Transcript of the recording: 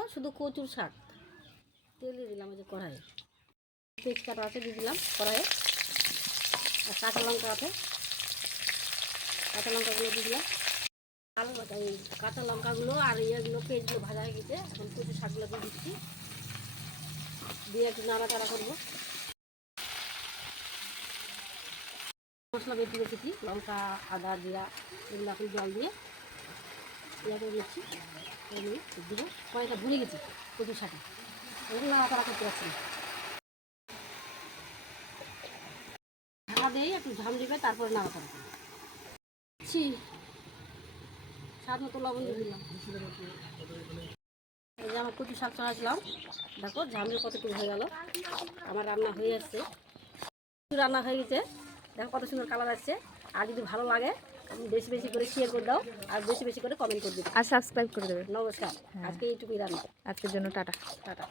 বানাবো শুধু কচুর শাক। তেল দিয়ে দিলাম, ওই যে কড়াইয়ে তেজপাতা আছে দিয়ে দিলাম কড়াইয়ে, আর কাঁচা লঙ্কা আছে, কাঁচা লঙ্কাগুলো দিয়ে দিলাম। এই কাঁচা লঙ্কাগুলো আর ইয়েগুলো পেঁয়াজগুলো ভাজা হয়ে গেছে, এখন কচু শাকগুলো দিয়ে দিচ্ছি, দিয়ে একটু নাড়াচাড়া করবো। মশলা বেটে রেখেছি, লঙ্কা, আদা, জিরা, এগুলো এখন জল দিয়ে ইয়ে করে নিচ্ছি, দেবো। কড়াইটা ভুলে গেছি কচুর শাকে, এগুলো নাড়াচাড়া করতে পারছি না। ঢাকা দিয়ে একটু ঝাম দিবে, তারপরে নাড়াচাড়া করছি। স্বাদ মতো লবণ দিয়ে দিলাম। এই যে আমার কচু শাক চড়াচ্ছিলাম, দেখো ঝামেল কতটুকু হয়ে গেল। আমার রান্না হয়ে আসছে, রান্না হয়ে গেছে, দেখো কত সুন্দর কালার আসছে। আর যদি ভালো লাগে বেশি বেশি করে শেয়ার করে দাও, আর বেশি বেশি করে কমেন্ট করে দেবে, আর সাবস্ক্রাইব করে দেবে। নমস্কার। আজকে এইটুকুই রান্না, আজকের জন্য টাটা। টাটা।